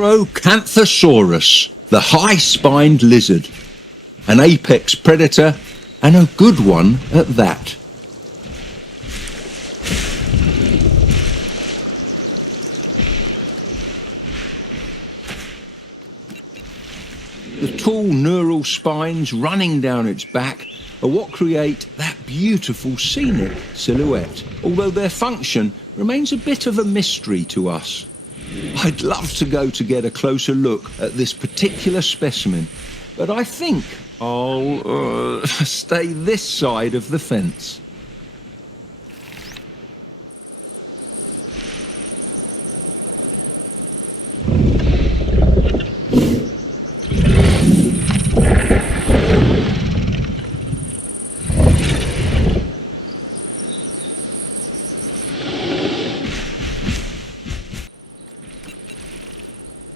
Acrocanthosaurus, the high-spined lizard. An apex predator, and a good one at that. The tall neural spines running down its back are what create that beautiful scenic silhouette, although their function remains a bit of a mystery to us. I'd love to go to get a closer look at this particular specimen, but I think I'll stay this side of the fence.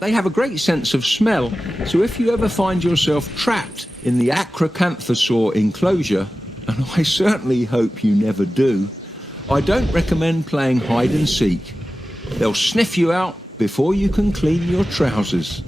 They have a great sense of smell, so if you ever find yourself trapped in the Acrocanthosaur enclosure, and I certainly hope you never do, I don't recommend playing hide and seek. They'll sniff you out before you can clean your trousers.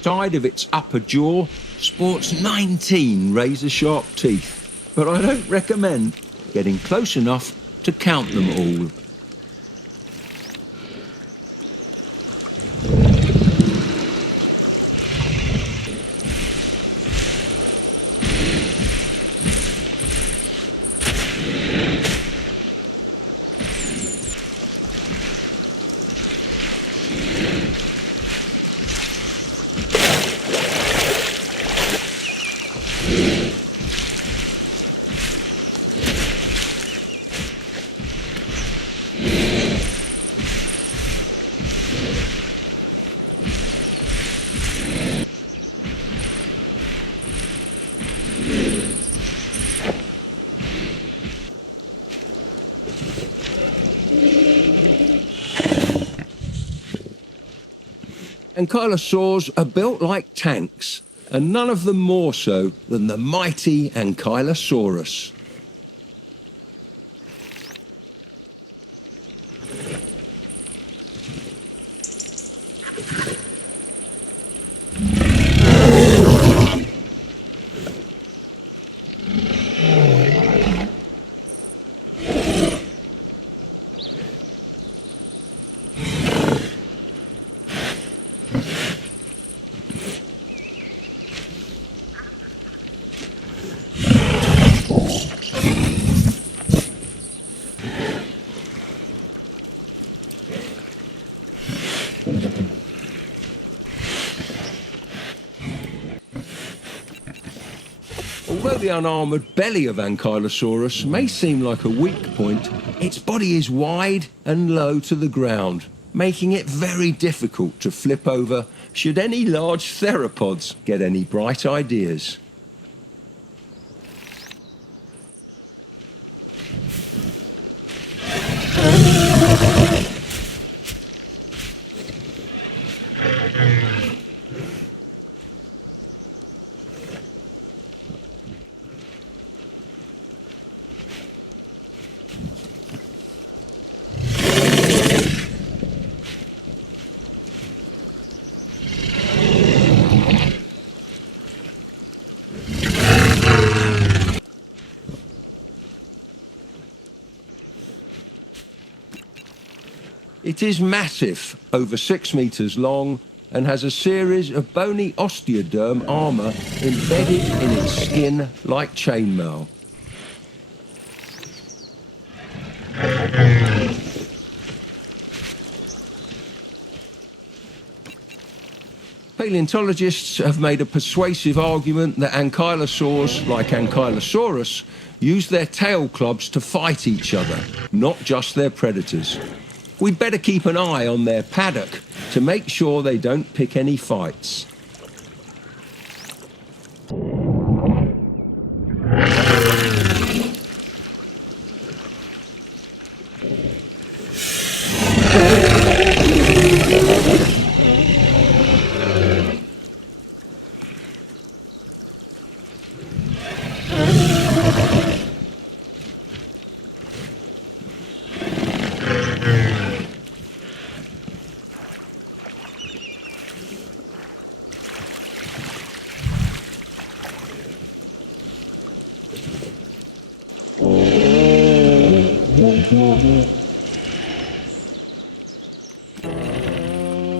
Side of its upper jaw sports 19 razor-sharp teeth, but I don't recommend getting close enough to count them all. Ankylosaurs are built like tanks, and none of them more so than the mighty Ankylosaurus. Although the unarmoured belly of Ankylosaurus may seem like a weak point, its body is wide and low to the ground, making it very difficult to flip over should any large theropods get any bright ideas. It is massive, over 6 meters long, and has a series of bony osteoderm armour embedded in its skin like chainmail. Paleontologists have made a persuasive argument that ankylosaurs, like Ankylosaurus, use their tail clubs to fight each other, not just their predators. We'd better keep an eye on their paddock to make sure they don't pick any fights.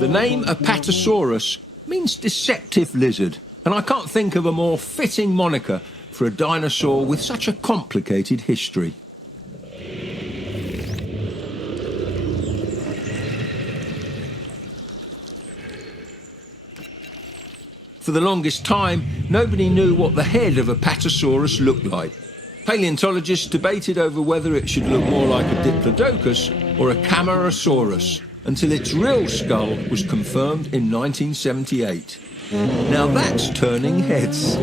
The name Apatosaurus means deceptive lizard, and I can't think of a more fitting moniker for a dinosaur with such a complicated history. For the longest time, nobody knew what the head of Apatosaurus looked like. Paleontologists debated over whether it should look more like a Diplodocus or a Camarasaurus, until its real skull was confirmed in 1978. Now that's turning heads.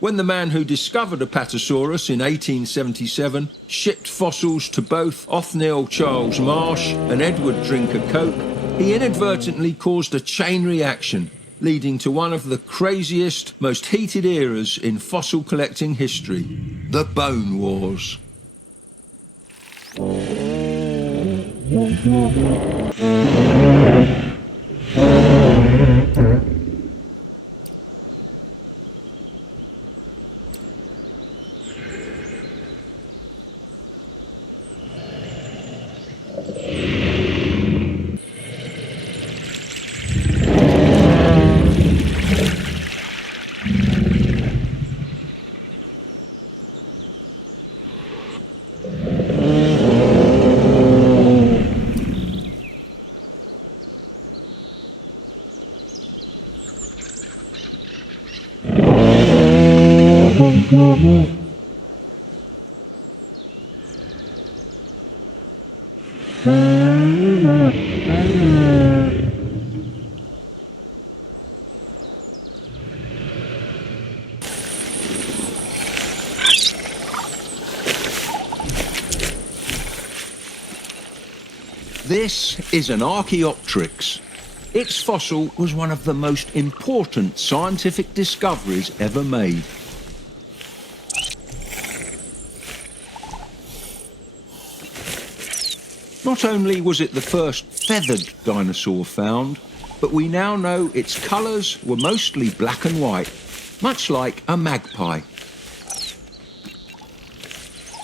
When the man who discovered Apatosaurus in 1877 shipped fossils to both Othniel Charles Marsh and Edward Drinker Cope, he inadvertently caused a chain reaction, leading to one of the craziest, most heated eras in fossil collecting history, the Bone Wars. This is an Archaeopteryx. Its fossil was one of the most important scientific discoveries ever made. Not only was it the first feathered dinosaur found, but we now know its colours were mostly black and white, much like a magpie.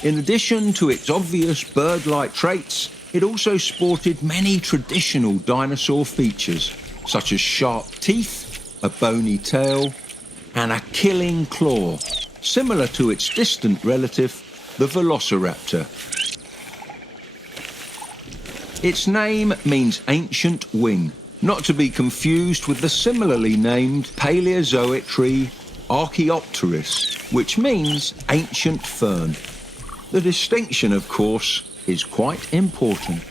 In addition to its obvious bird-like traits, it also sported many traditional dinosaur features, such as sharp teeth, a bony tail, and a killing claw, similar to its distant relative, the Velociraptor. Its name means ancient wing, not to be confused with the similarly named Paleozoic tree Archaeopteryx, which means ancient fern. The distinction, of course, is quite important.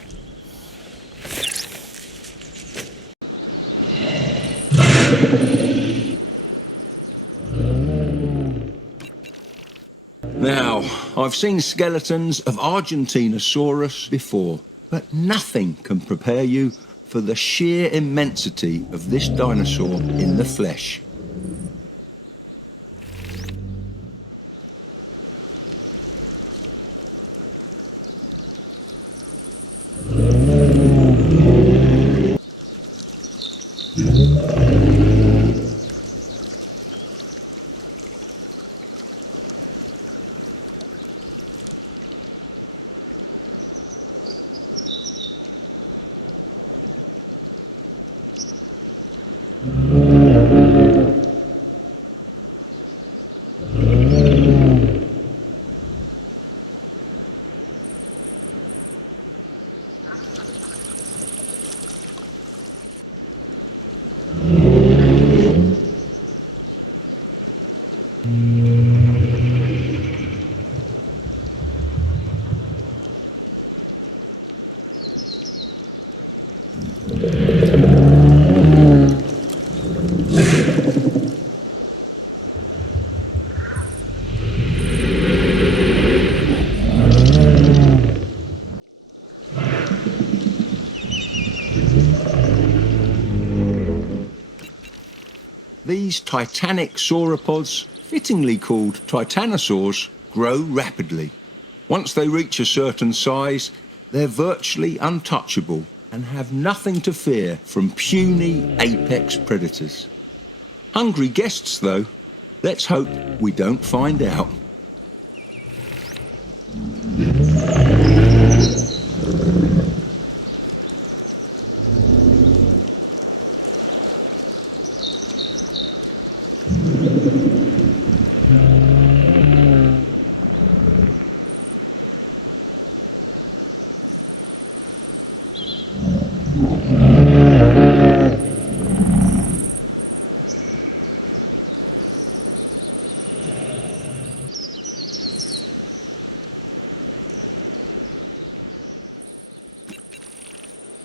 Now, I've seen skeletons of Argentinosaurus before, but nothing can prepare you for the sheer immensity of this dinosaur in the flesh. These titanic sauropods, fittingly called titanosaurs, grow rapidly. Once they reach a certain size, they're virtually untouchable and have nothing to fear from puny apex predators. Hungry guests, though. Let's hope we don't find out.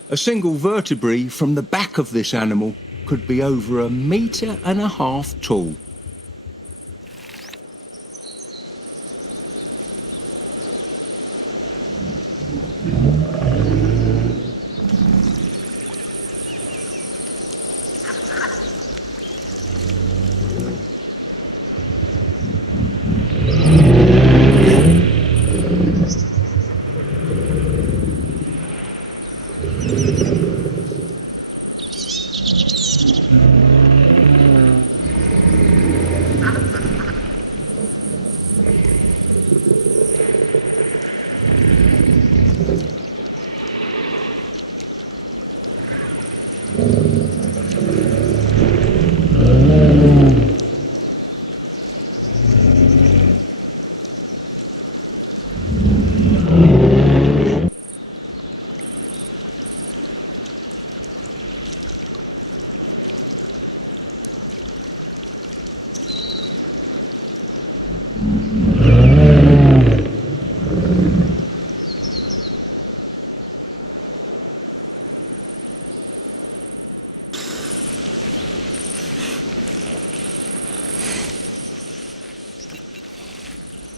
A single vertebrae from the back of this animal could be over 1.5 meters tall.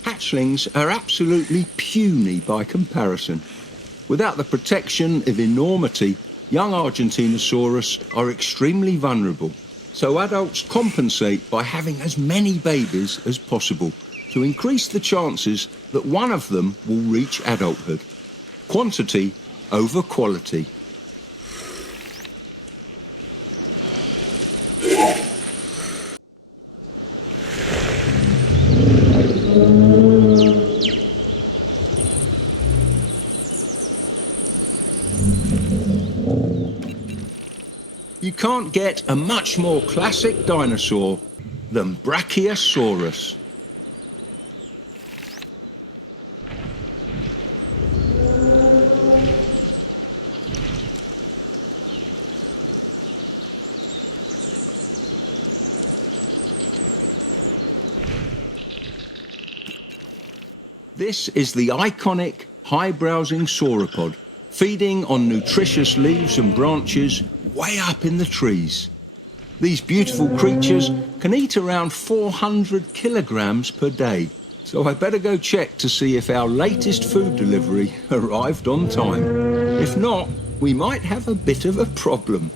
Hatchlings are absolutely puny by comparison. Without the protection of enormity, young Argentinosaurus are extremely vulnerable, so adults compensate by having as many babies as possible to increase the chances that one of them will reach adulthood. Quantity over quality. You can't get a much more classic dinosaur than Brachiosaurus. This is the iconic high-browsing sauropod, feeding on nutritious leaves and branches way up in the trees. These beautiful creatures can eat around 400 kilograms per day, so I better go check to see if our latest food delivery arrived on time. If not, we might have a bit of a problem.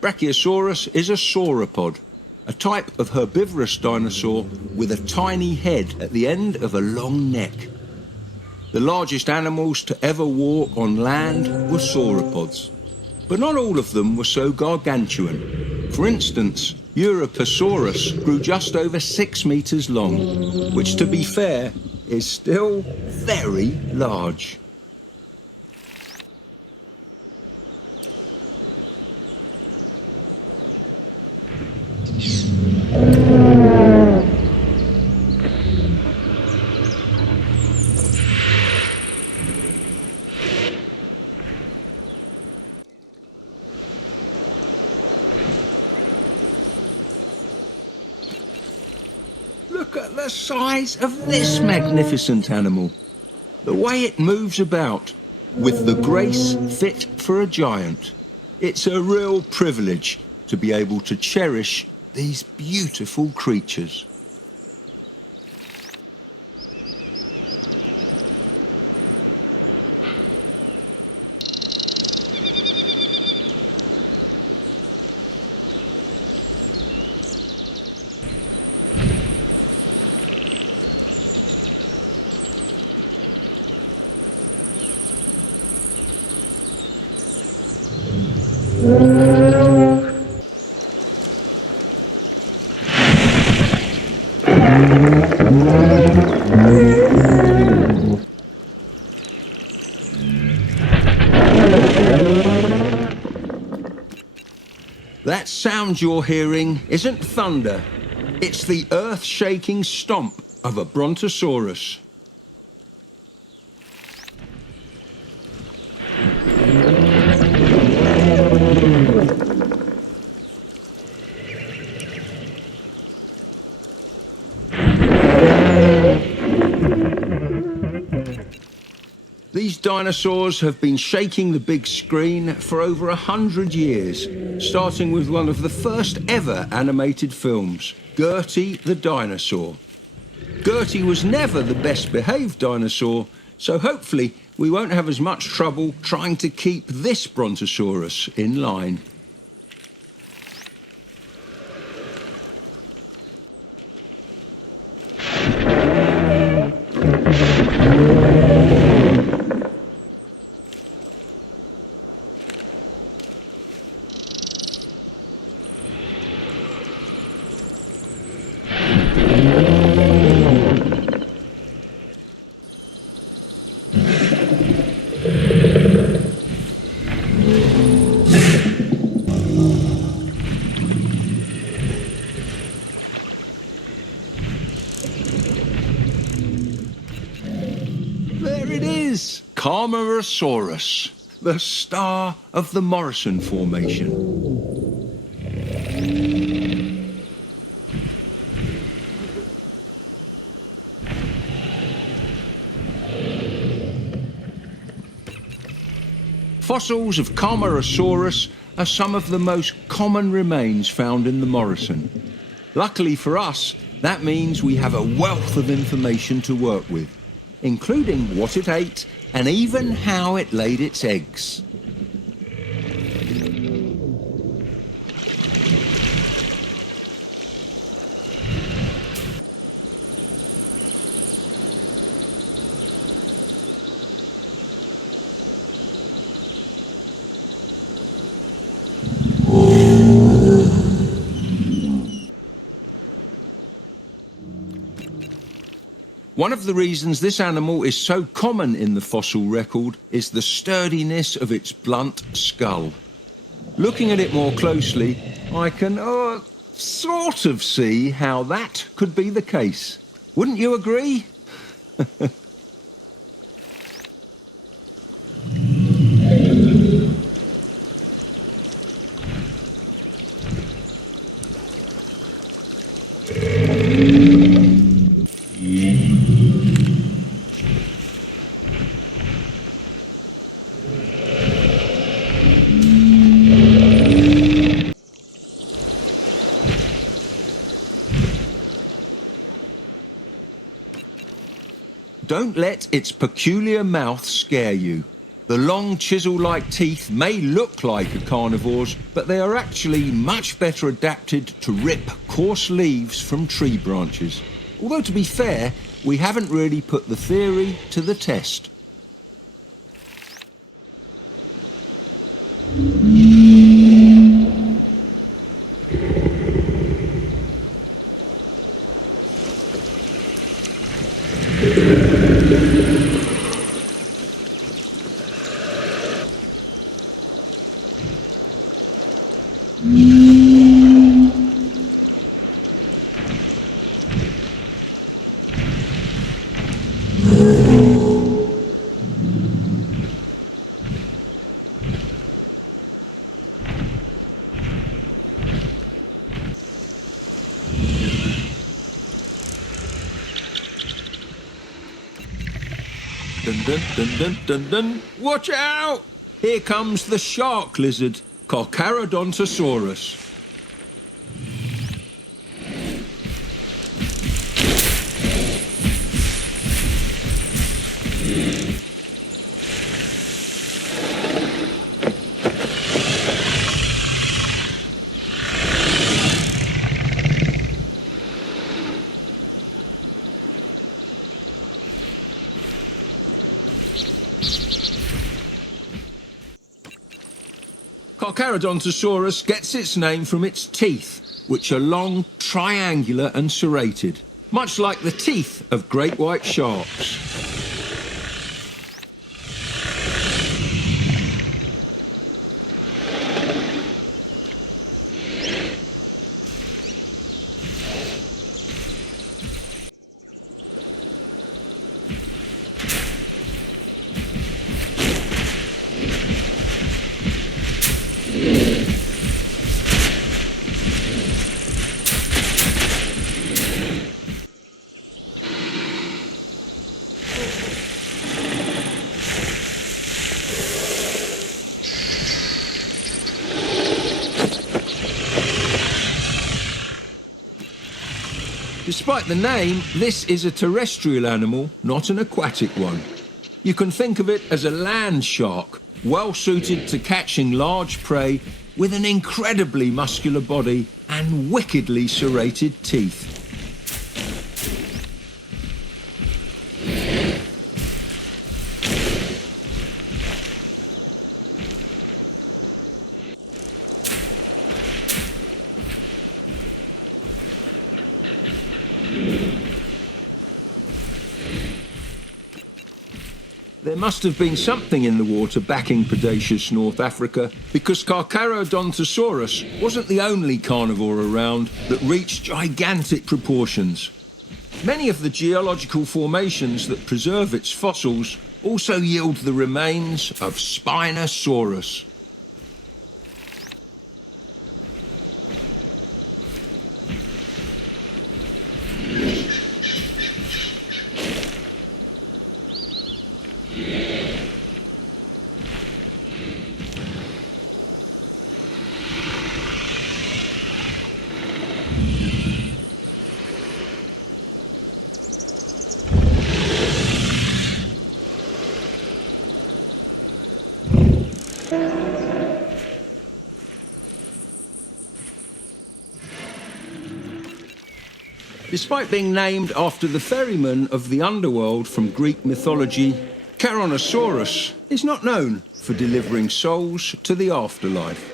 Brachiosaurus is a sauropod, a type of herbivorous dinosaur with a tiny head at the end of a long neck. The largest animals to ever walk on land were sauropods, but not all of them were so gargantuan. For instance, Apatosaurus grew just over 6 meters long, which, to be fair, is still very large. the size of this magnificent animal. The way it moves about, with the grace fit for a giant. It's a real privilege to be able to cherish these beautiful creatures. That sound you're hearing isn't thunder. It's the earth-shaking stomp of a Brontosaurus. These dinosaurs have been shaking the big screen for over 100 years, starting with one of the first ever animated films, Gertie the Dinosaur. Gertie was never the best behaved dinosaur, so hopefully we won't have as much trouble trying to keep this Brontosaurus in line. Camarasaurus, the star of the Morrison Formation. Fossils of Camarasaurus are some of the most common remains found in the Morrison. Luckily for us, that means we have a wealth of information to work with, including what it ate and even how it laid its eggs. One of the reasons this animal is so common in the fossil record is the sturdiness of its blunt skull. Looking at it more closely, I can sort of see how that could be the case. Wouldn't you agree? Don't let its peculiar mouth scare you. The long chisel-like teeth may look like a carnivore's, but they are actually much better adapted to rip coarse leaves from tree branches. Although, to be fair, we haven't really put the theory to the test. Dun dun dun dun dun dun. Watch out! Here comes the shark lizard, Carcharodontosaurus. Carcharodontosaurus gets its name from its teeth, which are long, triangular and serrated, much like the teeth of great white sharks. Despite the name, this is a terrestrial animal, not an aquatic one. You can think of it as a land shark, well suited to catching large prey with an incredibly muscular body and wickedly serrated teeth. There must have been something in the water backing predaceous North Africa, because Carcharodontosaurus wasn't the only carnivore around that reached gigantic proportions. Many of the geological formations that preserve its fossils also yield the remains of Spinosaurus. Despite being named after the ferryman of the underworld from Greek mythology, Charonosaurus is not known for delivering souls to the afterlife.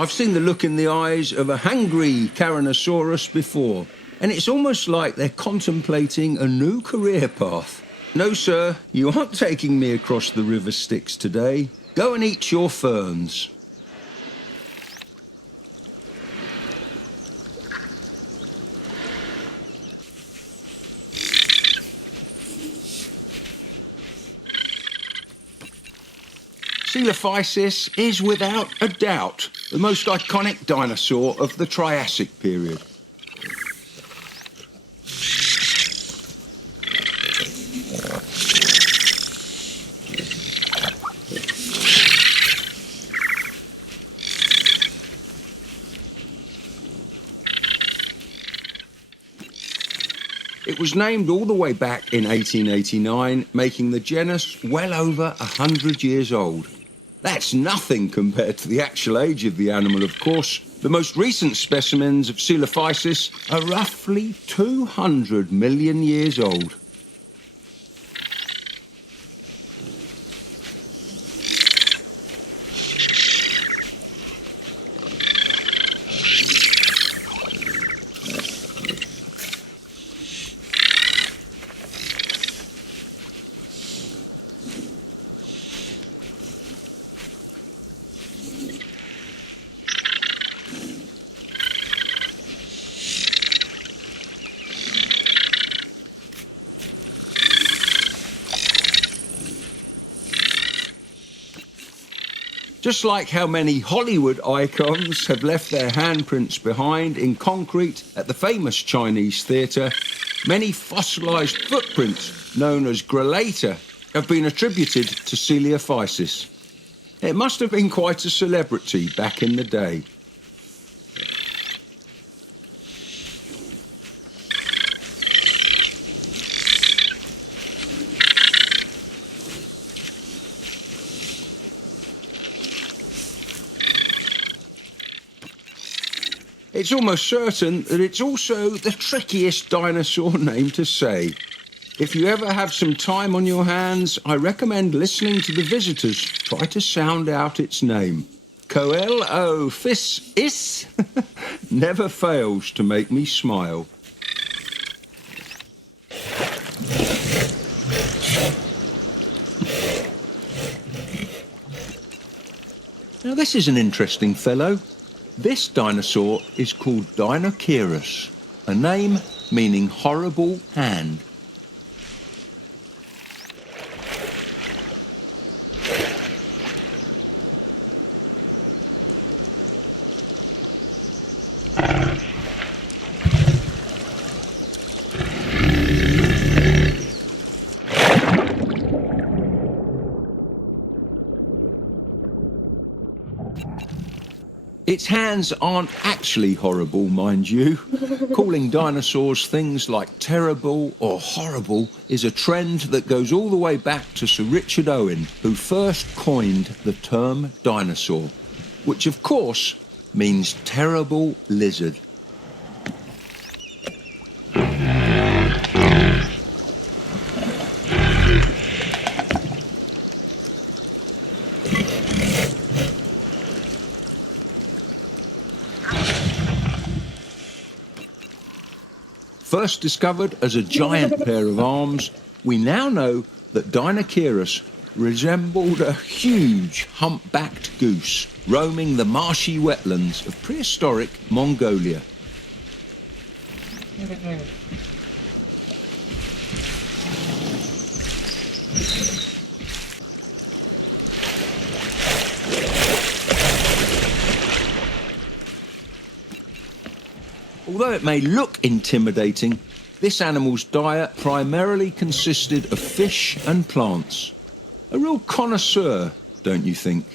I've seen the look in the eyes of a hungry Carcharodontosaurus before, and it's almost like they're contemplating a new career path. No, sir, you aren't taking me across the river Styx today. Go and eat your ferns. Coelophysis is without a doubt the most iconic dinosaur of the Triassic period. It was named all the way back in 1889, making the genus well over 100 years old. That's nothing compared to the actual age of the animal, of course. The most recent specimens of Coelophysis are roughly 200 million years old. Just like how many Hollywood icons have left their handprints behind in concrete at the famous Chinese theatre, many fossilised footprints known as grelata have been attributed to Coelophysis. It must have been quite a celebrity back in the day. It's almost certain that it's also the trickiest dinosaur name to say. If you ever have some time on your hands, I recommend listening to the visitors try to sound out its name. Coelophysis never fails to make me smile. Now this is an interesting fellow. This dinosaur is called Deinocheirus, a name meaning horrible hand. Its hands aren't actually horrible, mind you. Calling dinosaurs things like terrible or horrible is a trend that goes all the way back to Sir Richard Owen, who first coined the term dinosaur, which of course means terrible lizard. First discovered as a giant pair of arms, we now know that Deinocheirus resembled a huge humpbacked goose roaming the marshy wetlands of prehistoric Mongolia. Although it may look intimidating, this animal's diet primarily consisted of fish and plants. A real connoisseur, don't you think?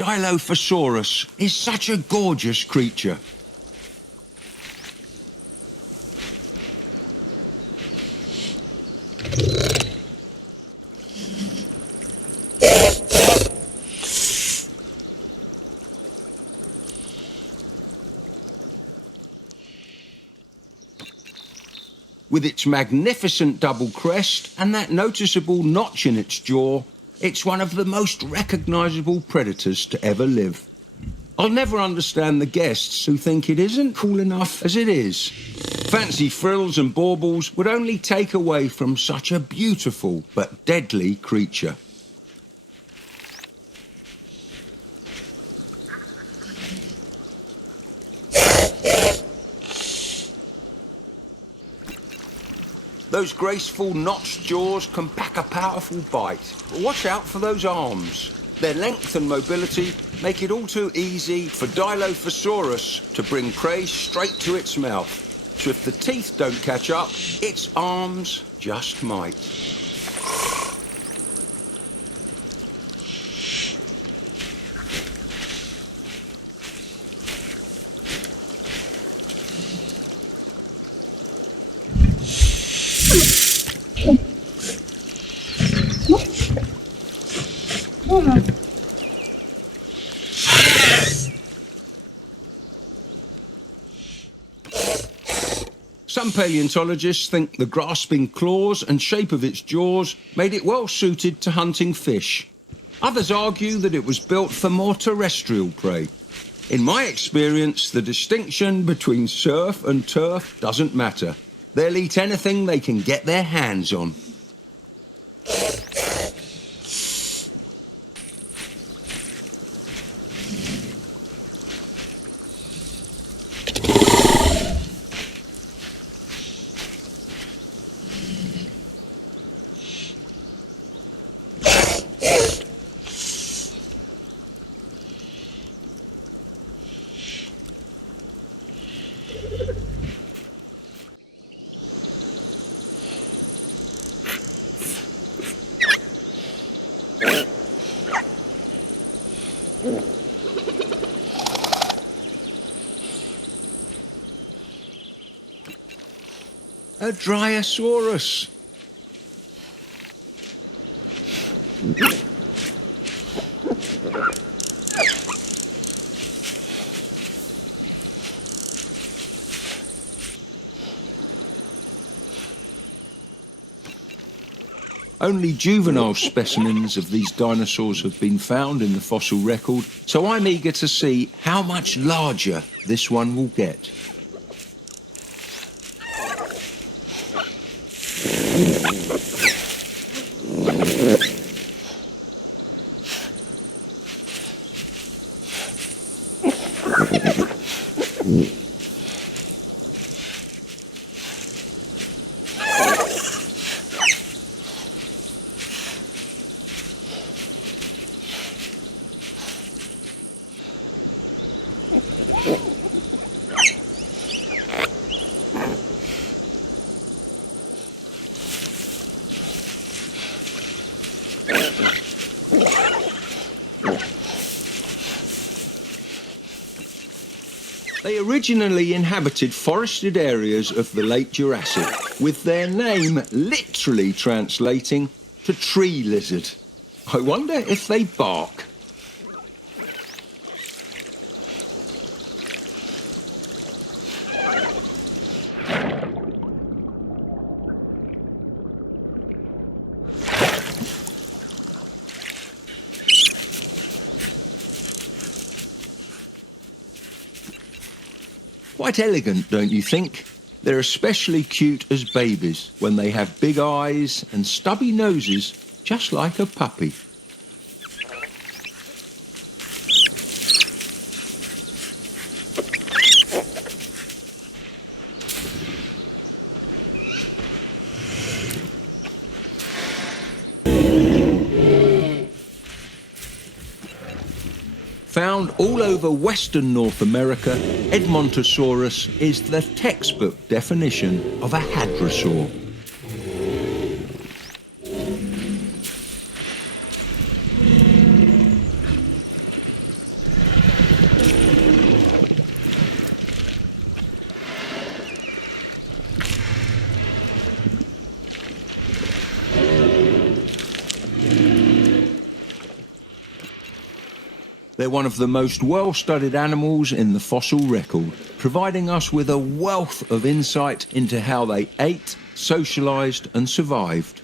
Dilophosaurus is such a gorgeous creature. With its magnificent double crest and that noticeable notch in its jaw, it's one of the most recognisable predators to ever live. I'll never understand the guests who think it isn't cool enough as it is. Fancy frills and baubles would only take away from such a beautiful but deadly creature. Those graceful notched jaws can pack a powerful bite. But watch out for those arms. Their length and mobility make it all too easy for Dilophosaurus to bring prey straight to its mouth. So if the teeth don't catch up, its arms just might. Some paleontologists think the grasping claws and shape of its jaws made it well suited to hunting fish. Others argue that it was built for more terrestrial prey. In my experience, the distinction between surf and turf doesn't matter. They'll eat anything they can get their hands on. A Dryosaurus. Only juvenile specimens of these dinosaurs have been found in the fossil record, so I'm eager to see how much larger this one will get. They originally inhabited forested areas of the late Jurassic, with their name literally translating to tree lizard. I wonder if they bark. Quite elegant, don't you think? They're especially cute as babies when they have big eyes and stubby noses, just like a puppy. Found all over Western North America, Edmontosaurus is the textbook definition of a hadrosaur. They're one of the most well-studied animals in the fossil record, providing us with a wealth of insight into how they ate, socialised and survived.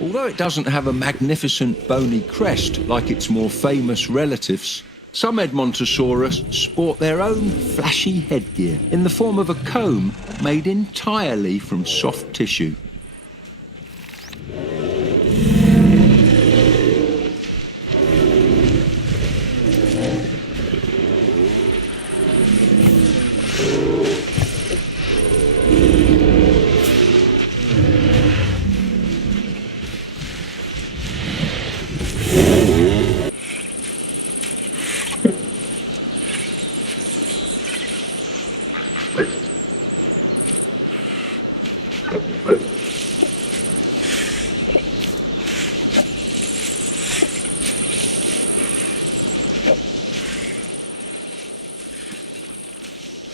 Although it doesn't have a magnificent bony crest like its more famous relatives, some Edmontosaurus sport their own flashy headgear in the form of a comb made entirely from soft tissue.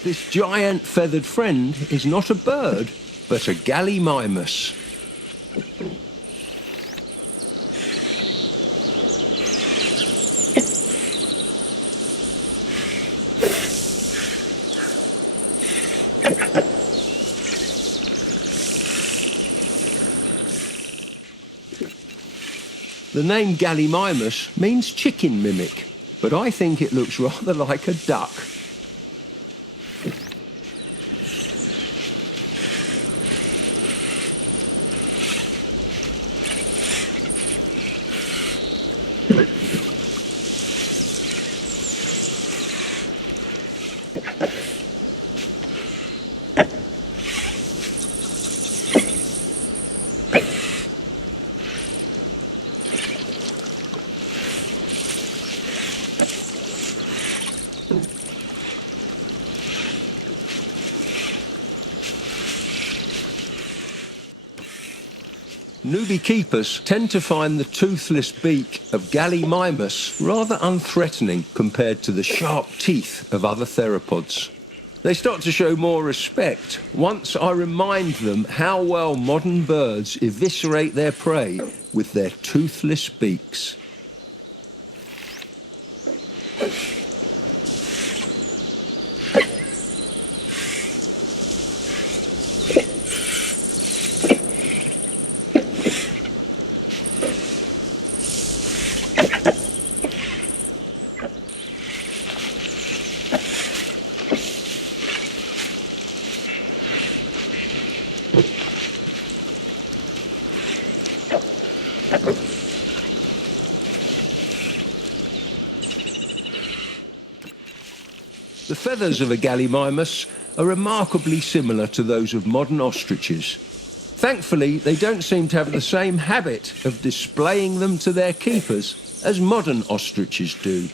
This giant feathered friend is not a bird, but a Gallimimus. The name Gallimimus means chicken mimic, but I think it looks rather like a duck. Newbie keepers tend to find the toothless beak of Gallimimus rather unthreatening compared to the sharp teeth of other theropods. They start to show more respect once I remind them how well modern birds eviscerate their prey with their toothless beaks. The feathers of a Gallimimus are remarkably similar to those of modern ostriches. Thankfully, they don't seem to have the same habit of displaying them to their keepers as modern ostriches do.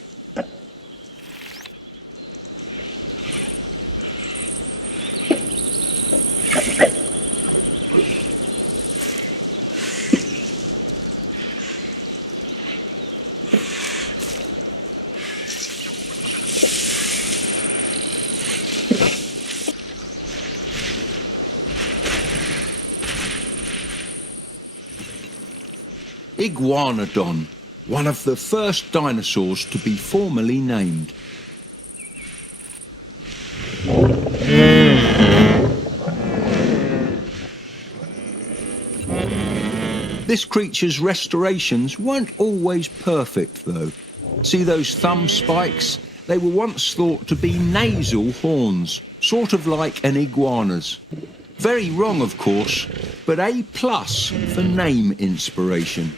Iguanodon, one of the first dinosaurs to be formally named. This creature's restorations weren't always perfect, though. See those thumb spikes? They were once thought to be nasal horns, sort of like an iguana's. Very wrong, of course, but A+ for name inspiration.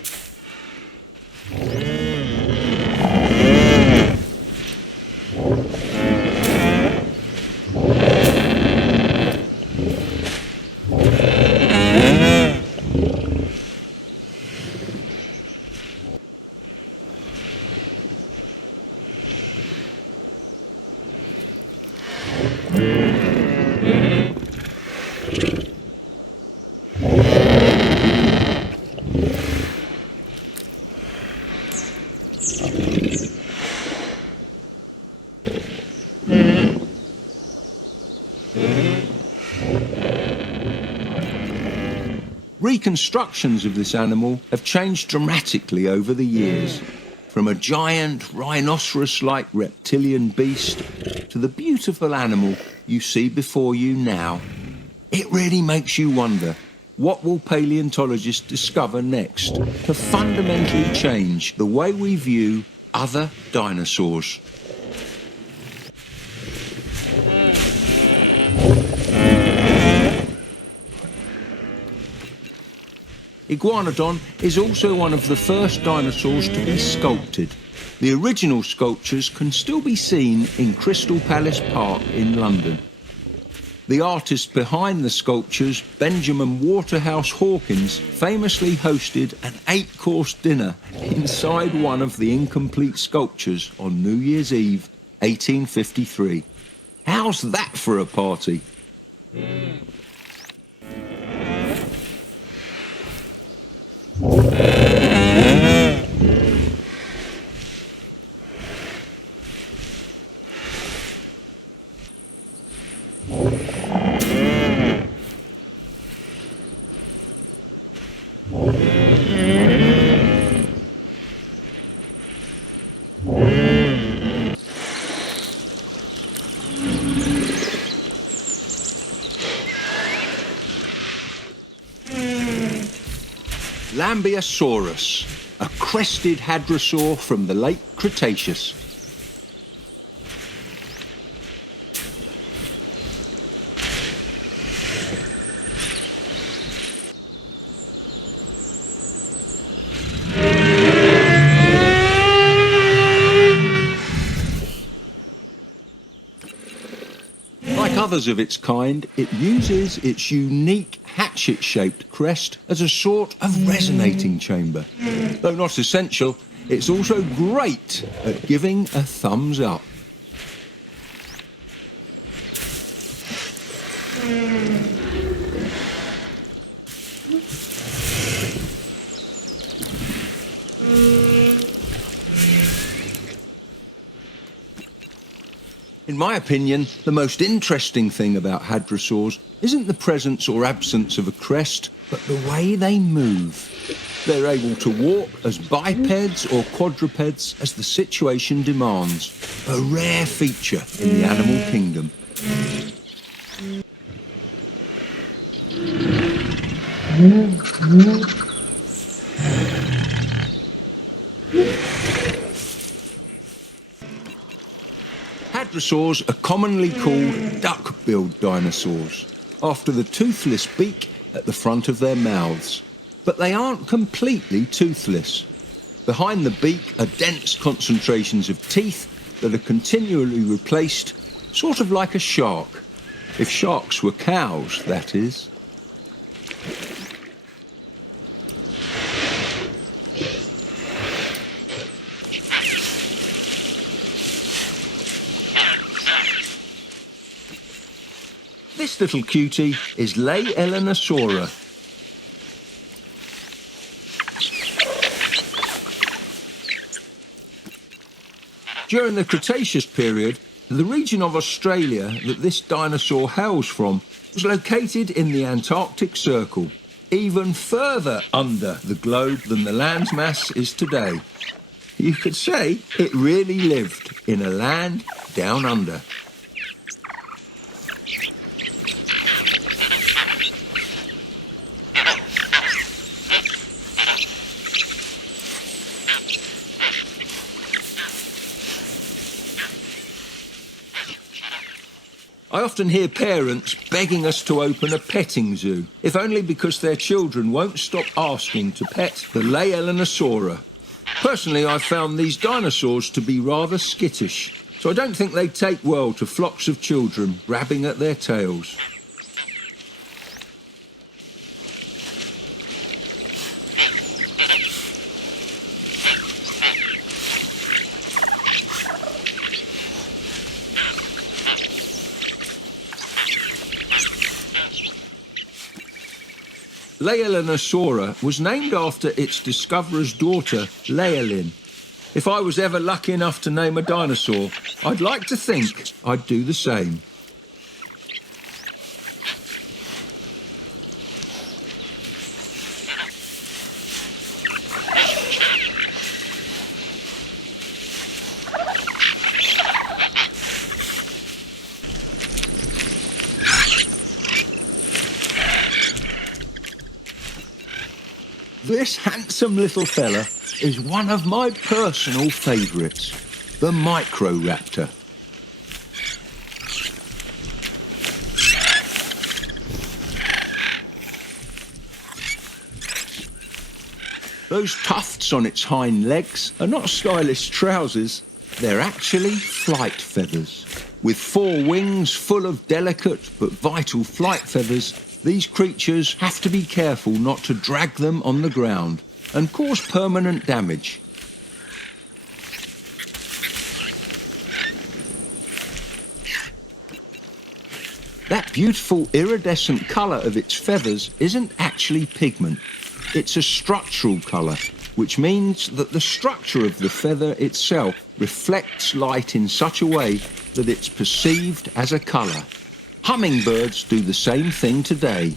Reconstructions of this animal have changed dramatically over the years, from a giant rhinoceros-like reptilian beast to the beautiful animal you see before you now. It really makes you wonder, what will paleontologists discover next to fundamentally change the way we view other dinosaurs? Iguanodon is also one of the first dinosaurs to be sculpted. The original sculptures can still be seen in Crystal Palace Park in London. The artist behind the sculptures, Benjamin Waterhouse Hawkins, famously hosted an 8-course dinner inside one of the incomplete sculptures on New Year's Eve, 1853. How's that for a party? Lambeosaurus, a crested hadrosaur from the late Cretaceous. Like others of its kind, it uses its unique hatchet-shaped crest as a sort of resonating chamber. Though not essential, it's also great at giving a thumbs up. In my opinion, the most interesting thing about hadrosaurs isn't the presence or absence of a crest, but the way they move. They're able to walk as bipeds or quadrupeds as the situation demands, a rare feature in the animal kingdom. Hadrosaurs are commonly called duck-billed dinosaurs, after the toothless beak at the front of their mouths. But they aren't completely toothless. Behind the beak are dense concentrations of teeth that are continually replaced, sort of like a shark. If sharks were cows, that is. This little cutie is Leaellynasaura. During the Cretaceous period, the region of Australia that this dinosaur hails from was located in the Antarctic Circle, even further under the globe than the landmass is today. You could say it really lived in a land down under. I often hear parents begging us to open a petting zoo, if only because their children won't stop asking to pet the Leaellynasaura. Personally, I've found these dinosaurs to be rather skittish, so I don't think they take well to flocks of children grabbing at their tails. Leaellynasaura was named after its discoverer's daughter, Leaelyn. If I was ever lucky enough to name a dinosaur, I'd like to think I'd do the same. This handsome little fella is one of my personal favourites, the Microraptor. Those tufts on its hind legs are not stylish trousers, they're actually flight feathers. With 4 wings full of delicate but vital flight feathers, these creatures have to be careful not to drag them on the ground and cause permanent damage. That beautiful iridescent colour of its feathers isn't actually pigment. It's a structural colour, which means that the structure of the feather itself reflects light in such a way that it's perceived as a colour. Hummingbirds do the same thing today.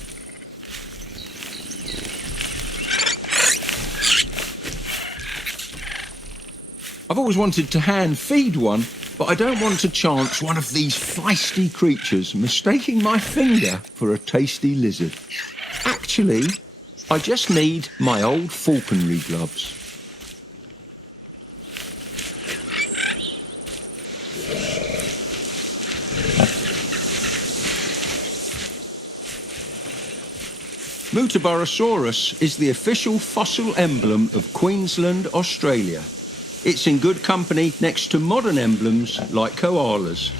I've always wanted to hand feed one, but I don't want to chance one of these feisty creatures mistaking my finger for a tasty lizard. Actually, I just need my old falconry gloves. Muttaburrasaurus is the official fossil emblem of Queensland, Australia. It's in good company next to modern emblems like koalas.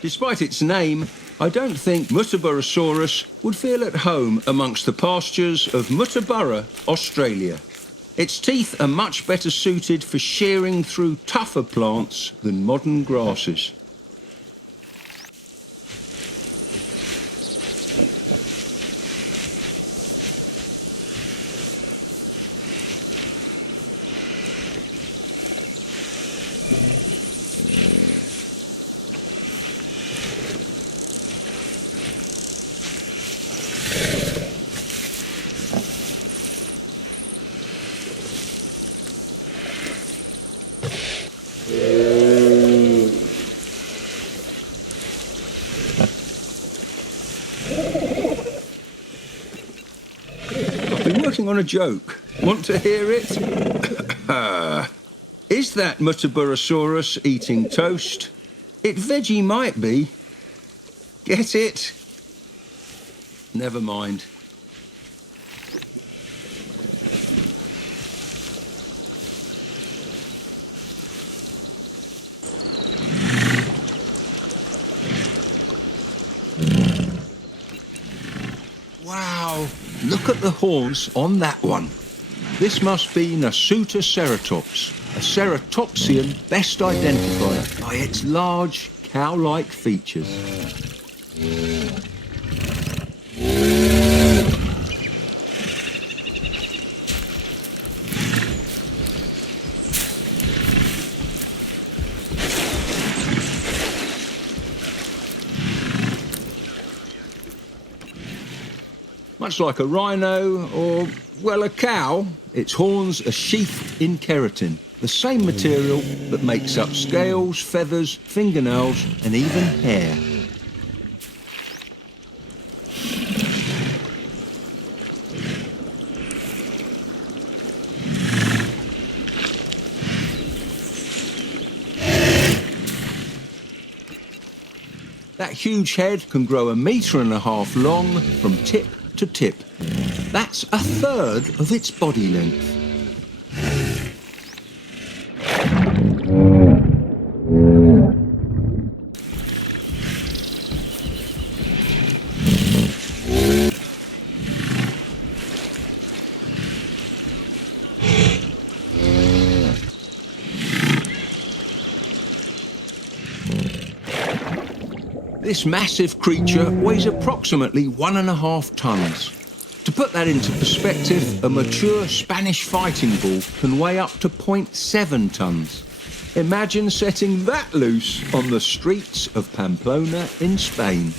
Despite its name, I don't think Muttaburrasaurus would feel at home amongst the pastures of Muttaburra, Australia. Its teeth are much better suited for shearing through tougher plants than modern grasses. On a joke. Want to hear it? Is that Muttaburrasaurus eating toast? It veggie might be. Get it? Never mind. Wow! Look at the horns on that one. This must be Nasutoceratops, a ceratopsian best identified by its large, cow-like features. Much like a rhino or, well, a cow, its horns are sheathed in keratin, the same material that makes up scales, feathers, fingernails, and even hair. That huge head can grow 1.5 meters long from tip to tip. That's 1/3 of its body length. This massive creature weighs approximately 1.5 tons. To put that into perspective, a mature Spanish fighting bull can weigh up to 0.7 tons. Imagine setting that loose on the streets of Pamplona in Spain.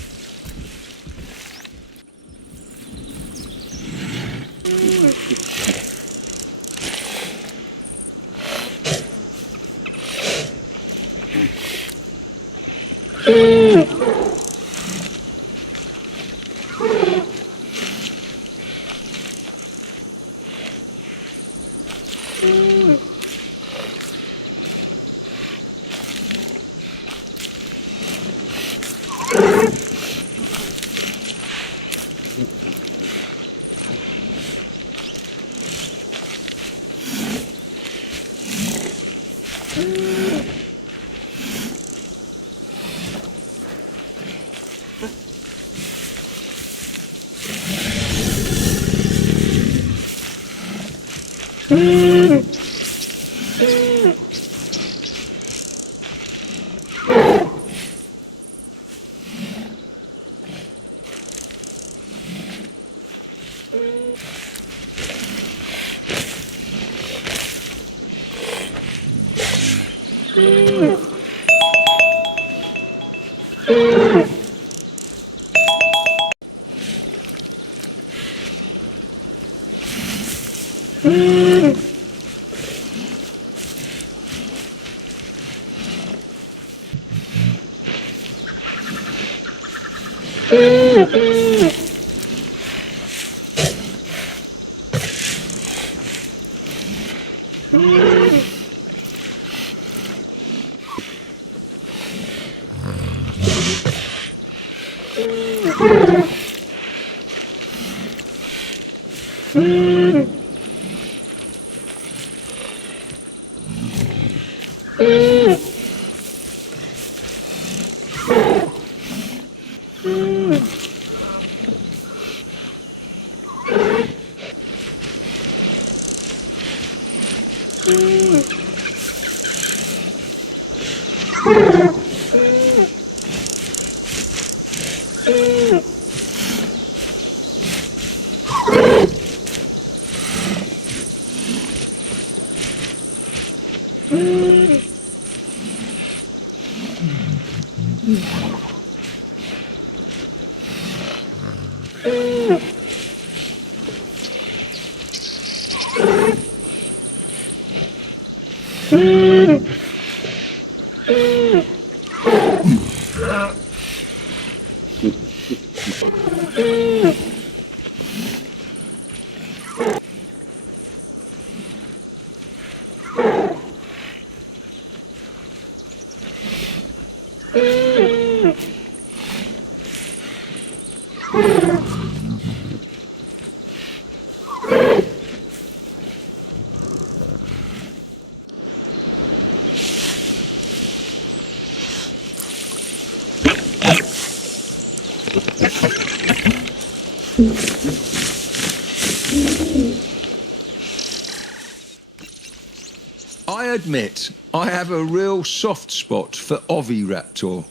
I admit I have a real soft spot for Oviraptor.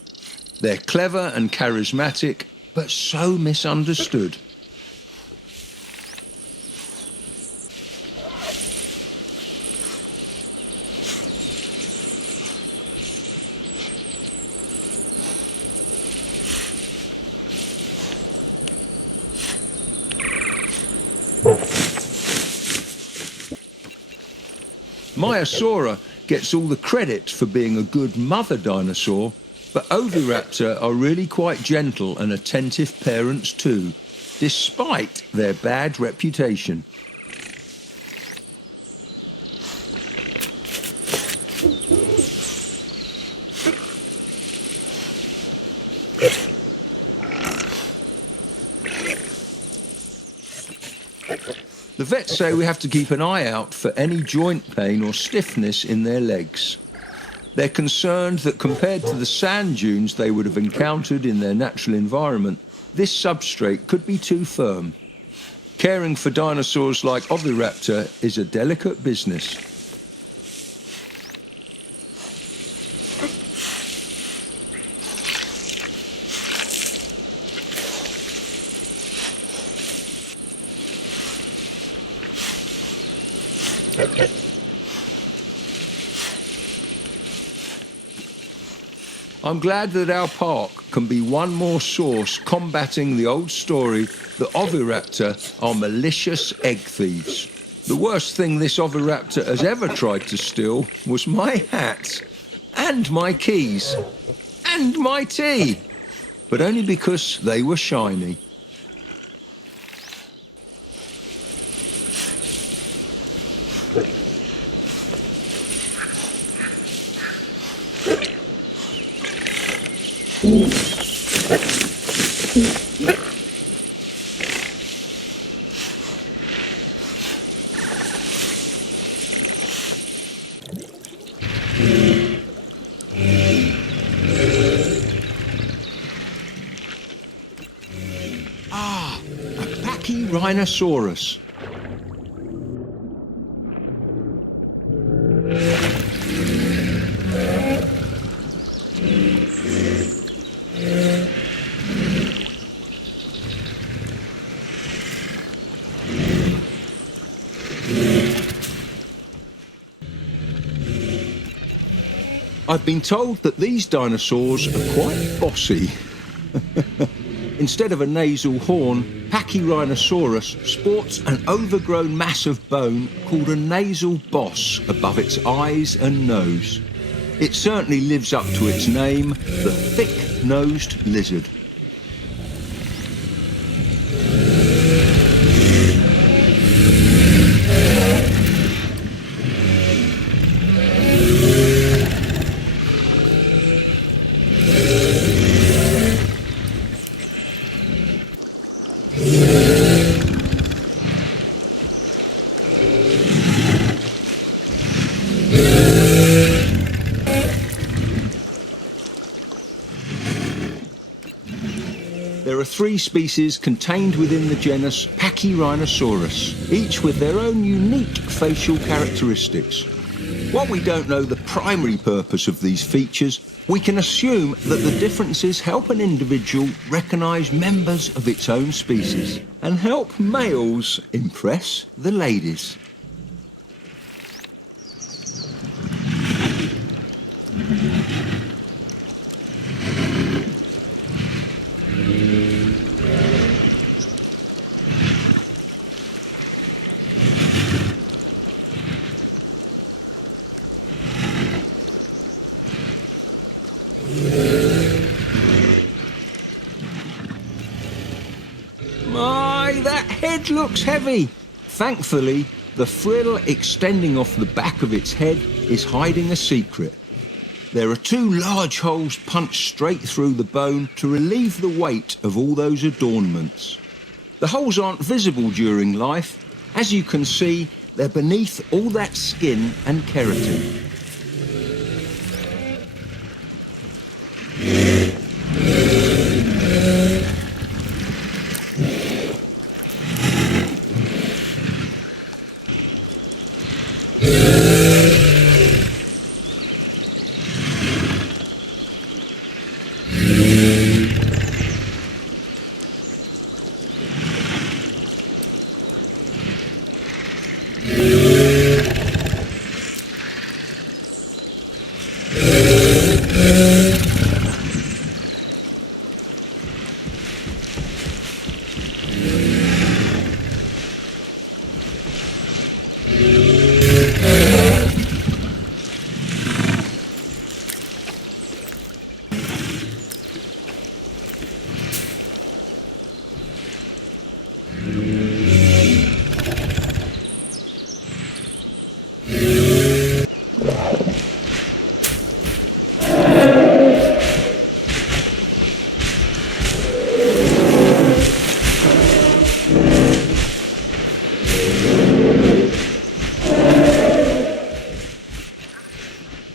They're clever and charismatic, but so misunderstood. Maiasaura gets all the credit for being a good mother dinosaur, but Oviraptor are really quite gentle and attentive parents too, despite their bad reputation. The vets say we have to keep an eye out for any joint pain or stiffness in their legs. They're concerned that compared to the sand dunes they would have encountered in their natural environment, this substrate could be too firm. Caring for dinosaurs like Oviraptor is a delicate business. I'm glad that our park can be one more source combating the old story that Oviraptor are malicious egg thieves. The worst thing this Oviraptor has ever tried to steal was my hat, and my keys, and my tea, but only because they were shiny. Pachyrhinosaurus. I've been told that these dinosaurs are quite bossy. Instead of a nasal horn, Pachyrhinosaurus sports an overgrown mass of bone called a nasal boss above its eyes and nose. It certainly lives up to its name, the thick-nosed lizard. There are 3 species contained within the genus Pachyrhinosaurus, each with their own unique facial characteristics. While we don't know the primary purpose of these features, we can assume that the differences help an individual recognise members of its own species and help males impress the ladies. That head looks heavy. Thankfully, the frill extending off the back of its head is hiding a secret. There are 2 large holes punched straight through the bone to relieve the weight of all those adornments. The holes aren't visible during life. As you can see, they're beneath all that skin and keratin.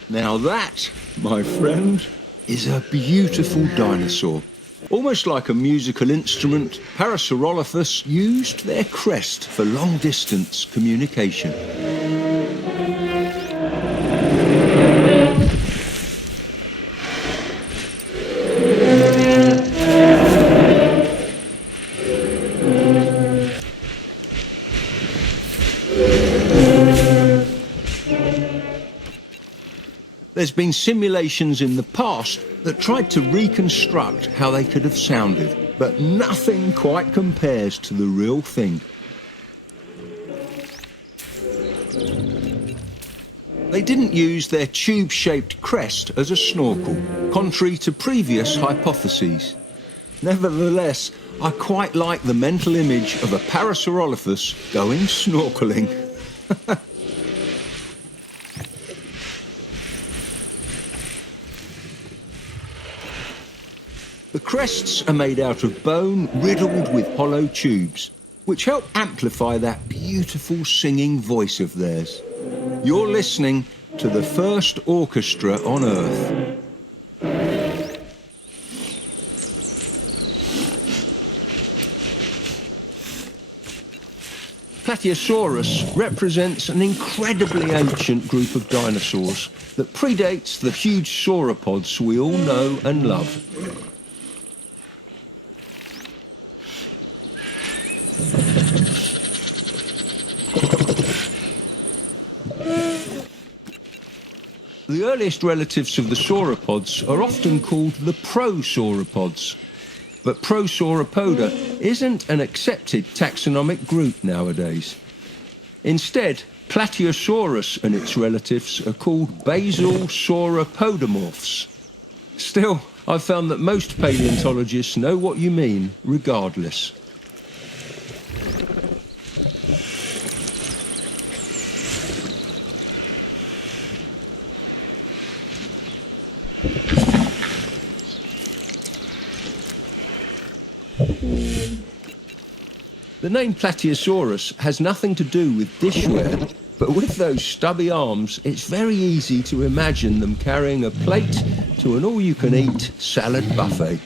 Now that, my friend, is a beautiful dinosaur. Almost like a musical instrument, Parasaurolophus used their crest for long-distance communication. There's been simulations in the past that tried to reconstruct how they could have sounded, but nothing quite compares to the real thing. They didn't use their tube-shaped crest as a snorkel, contrary to previous hypotheses. Nevertheless, I quite like the mental image of a Parasaurolophus going snorkeling. The crests are made out of bone riddled with hollow tubes, which help amplify that beautiful singing voice of theirs. You're listening to the first orchestra on Earth. Brachiosaurus represents an incredibly ancient group of dinosaurs that predates the huge sauropods we all know and love. The earliest relatives of the sauropods are often called the prosauropods, but Prosauropoda isn't an accepted taxonomic group nowadays. Instead, Plateosaurus and its relatives are called basal sauropodomorphs. Still, I've found that most paleontologists know what you mean, regardless. The name Plateosaurus has nothing to do with dishware, but with those stubby arms, it's very easy to imagine them carrying a plate to an all-you-can-eat salad buffet.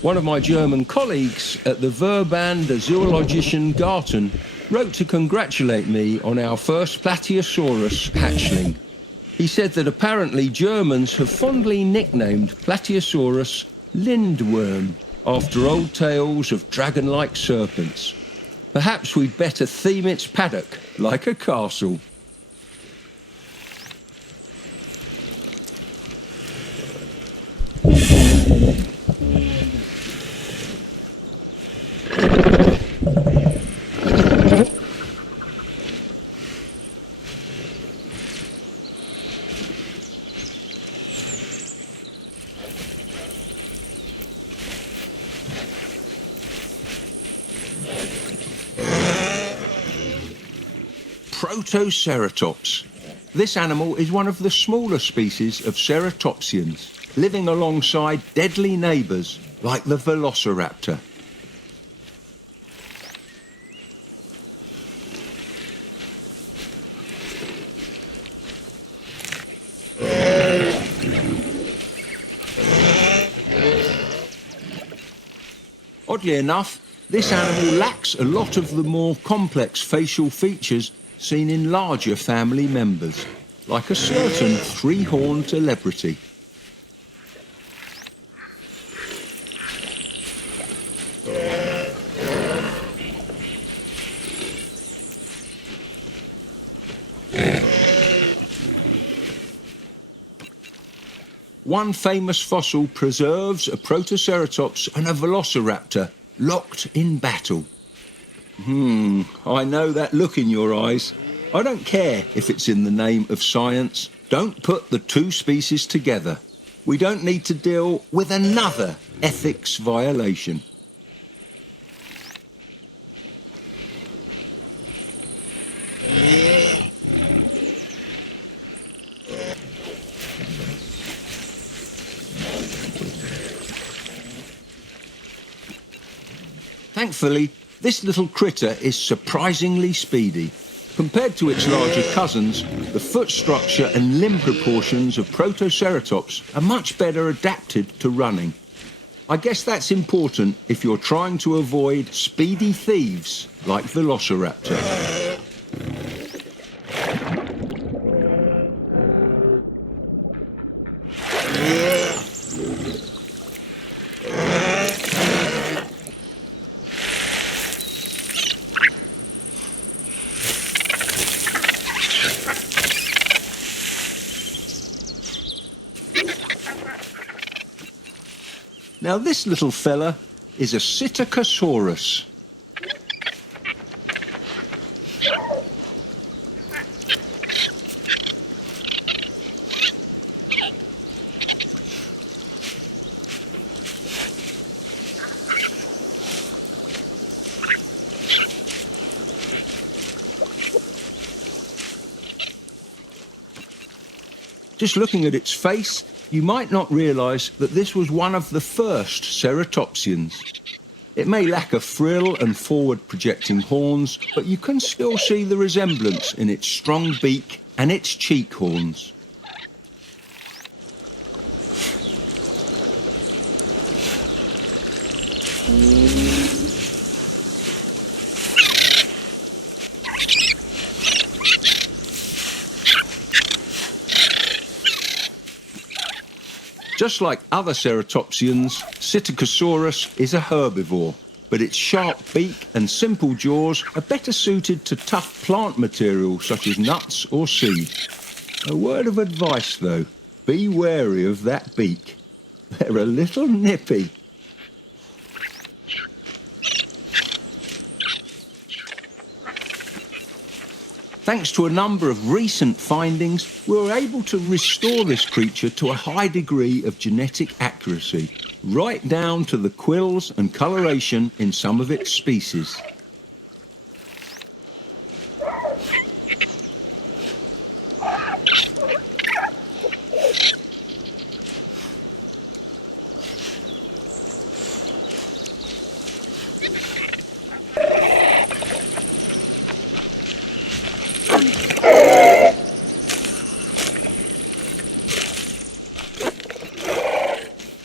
One of my German colleagues at the Verband der Zoologischen Garten wrote to congratulate me on our first Plateosaurus hatchling. He said that apparently Germans have fondly nicknamed Plateosaurus Lindworm, after old tales of dragon-like serpents. Perhaps we'd better theme its paddock like a castle. Protoceratops. This animal is one of the smaller species of ceratopsians, living alongside deadly neighbours like the Velociraptor. Oddly enough, this animal lacks a lot of the more complex facial features seen in larger family members, like a certain three-horned celebrity. One famous fossil preserves a Protoceratops and a Velociraptor locked in battle. I know that look in your eyes. I don't care if it's in the name of science. Don't put the two species together. We don't need to deal with another ethics violation. Thankfully, this little critter is surprisingly speedy. Compared to its larger cousins, the foot structure and limb proportions of Protoceratops are much better adapted to running. I guess that's important if you're trying to avoid speedy thieves like Velociraptor. Now this little fella is a Psittacosaurus. Just looking at its face, you might not realise that this was one of the first ceratopsians. It may lack a frill and forward-projecting horns, but you can still see the resemblance in its strong beak and its cheek horns. Just like other ceratopsians, Psittacosaurus is a herbivore, but its sharp beak and simple jaws are better suited to tough plant material such as nuts or seed. A word of advice though, be wary of that beak. They're a little nippy. Thanks to a number of recent findings, we were able to restore this creature to a high degree of genetic accuracy, right down to the quills and coloration in some of its species.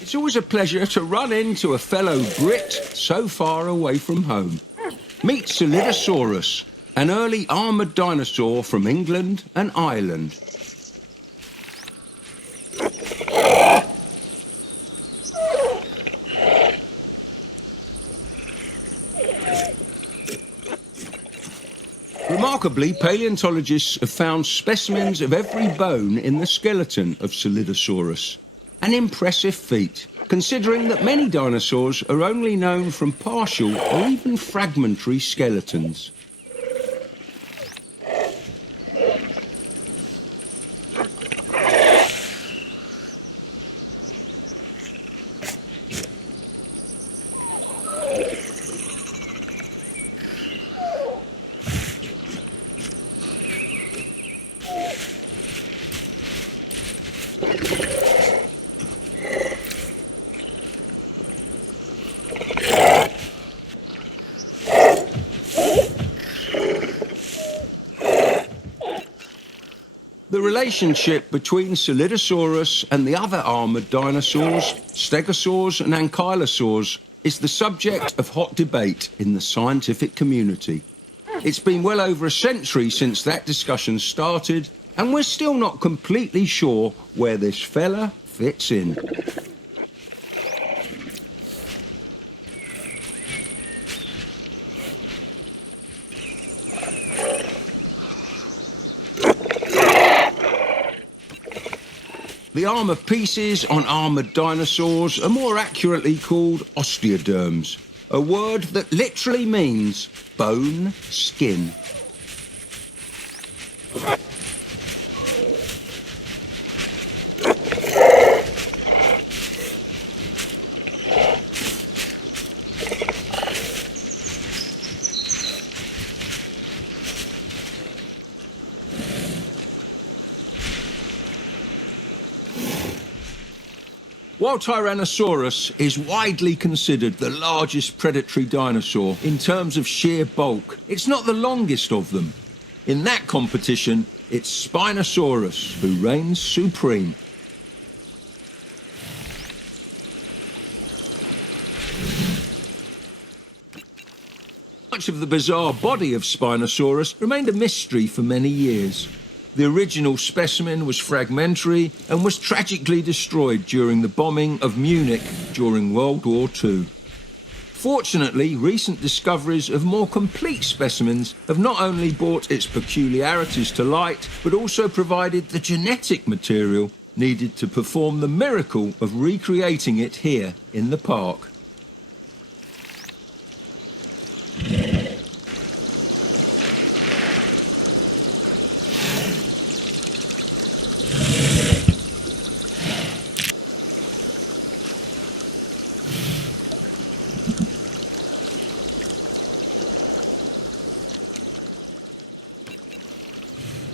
It's always a pleasure to run into a fellow Brit so far away from home. Meet Solidosaurus, an early armoured dinosaur from England and Ireland. Remarkably, paleontologists have found specimens of every bone in the skeleton of Solidosaurus. An impressive feat, considering that many dinosaurs are only known from partial or even fragmentary skeletons. The relationship between Solidosaurus and the other armoured dinosaurs, stegosaurs and ankylosaurs, is the subject of hot debate in the scientific community. It's been well over a century since that discussion started, and we're still not completely sure where this fella fits in. The armour pieces on armoured dinosaurs are more accurately called osteoderms, a word that literally means bone skin. While Tyrannosaurus is widely considered the largest predatory dinosaur in terms of sheer bulk, it's not the longest of them. In that competition, it's Spinosaurus who reigns supreme. Much of the bizarre body of Spinosaurus remained a mystery for many years. The original specimen was fragmentary and was tragically destroyed during the bombing of Munich during World War II. Fortunately, recent discoveries of more complete specimens have not only brought its peculiarities to light, but also provided the genetic material needed to perform the miracle of recreating it here in the park.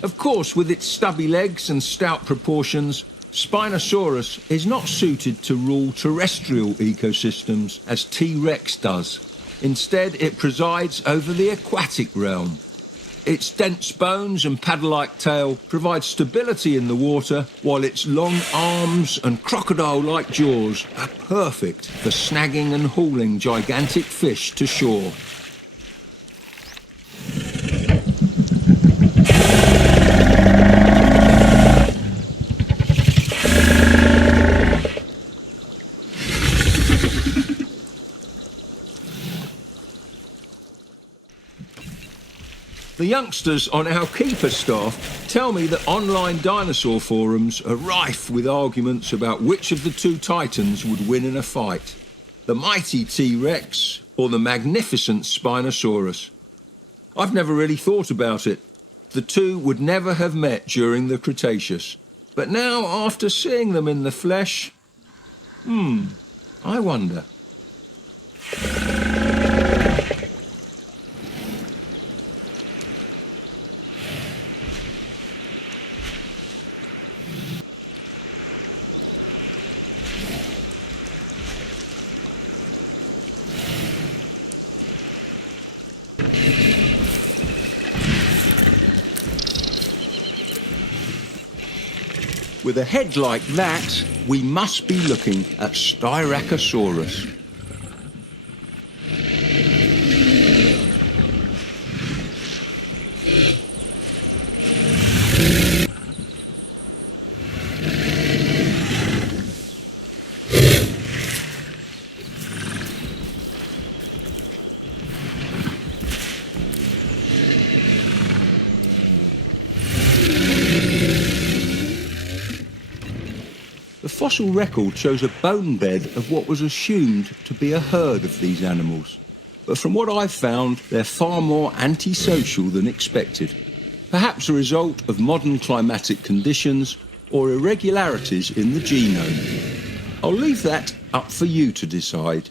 Of course, with its stubby legs and stout proportions, Spinosaurus is not suited to rule terrestrial ecosystems as T-Rex does. Instead, it presides over the aquatic realm. Its dense bones and paddle-like tail provide stability in the water, while its long arms and crocodile-like jaws are perfect for snagging and hauling gigantic fish to shore. The youngsters on our keeper staff tell me that online dinosaur forums are rife with arguments about which of the two titans would win in a fight, the mighty T-Rex or the magnificent Spinosaurus. I've never really thought about it. The two would never have met during the Cretaceous. But now, after seeing them in the flesh, I wonder. With a head like that, we must be looking at Styracosaurus. The fossil record shows a bone bed of what was assumed to be a herd of these animals. But from what I've found, they're far more antisocial than expected. Perhaps a result of modern climatic conditions or irregularities in the genome. I'll leave that up for you to decide.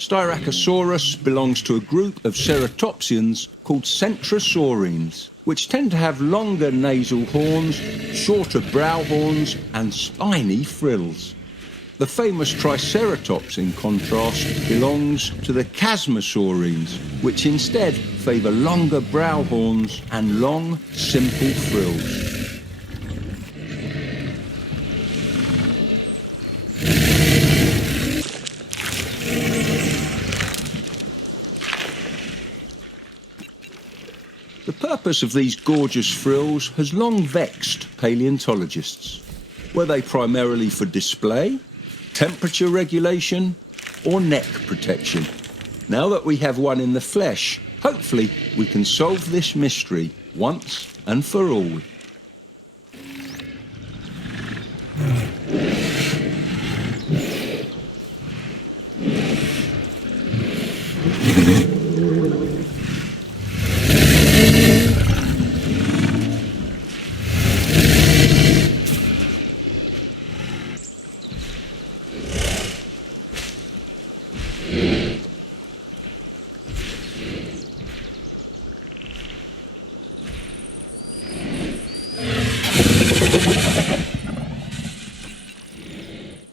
Styracosaurus belongs to a group of ceratopsians called centrosaurines, which tend to have longer nasal horns, shorter brow horns, and spiny frills. The famous Triceratops, in contrast, belongs to the chasmosaurines, which instead favour longer brow horns and long, simple frills. The purpose of these gorgeous frills has long vexed paleontologists. Were they primarily for display, temperature regulation, or neck protection? Now that we have one in the flesh, hopefully we can solve this mystery once and for all.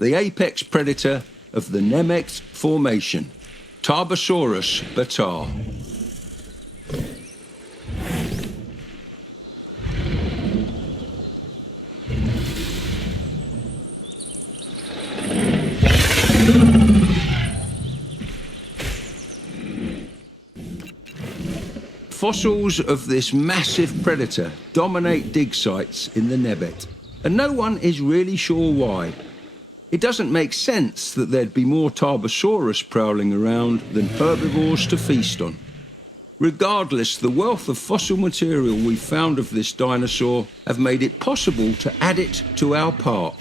the apex predator of the Nemegt Formation, Tarbosaurus batar. Fossils of this massive predator dominate dig sites in the Nebet, and no one is really sure why. It doesn't make sense that there'd be more Tarbosaurus prowling around than herbivores to feast on. Regardless, the wealth of fossil material we've found of this dinosaur have made it possible to add it to our park.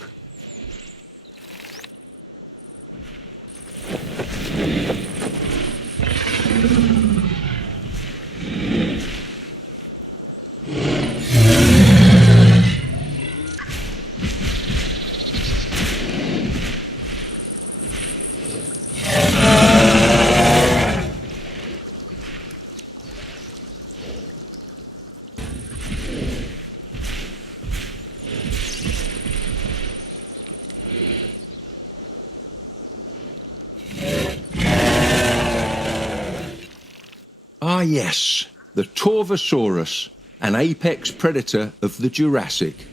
Ah yes, the Torvosaurus, an apex predator of the Jurassic.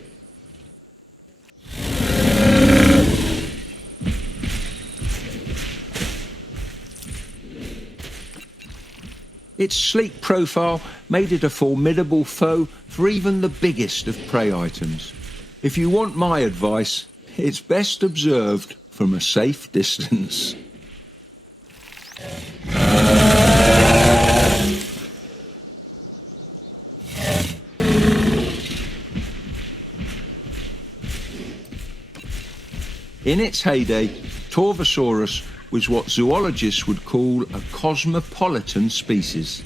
Its sleek profile made it a formidable foe for even the biggest of prey items. If you want my advice, it's best observed from a safe distance. In its heyday, Torvosaurus was what zoologists would call a cosmopolitan species.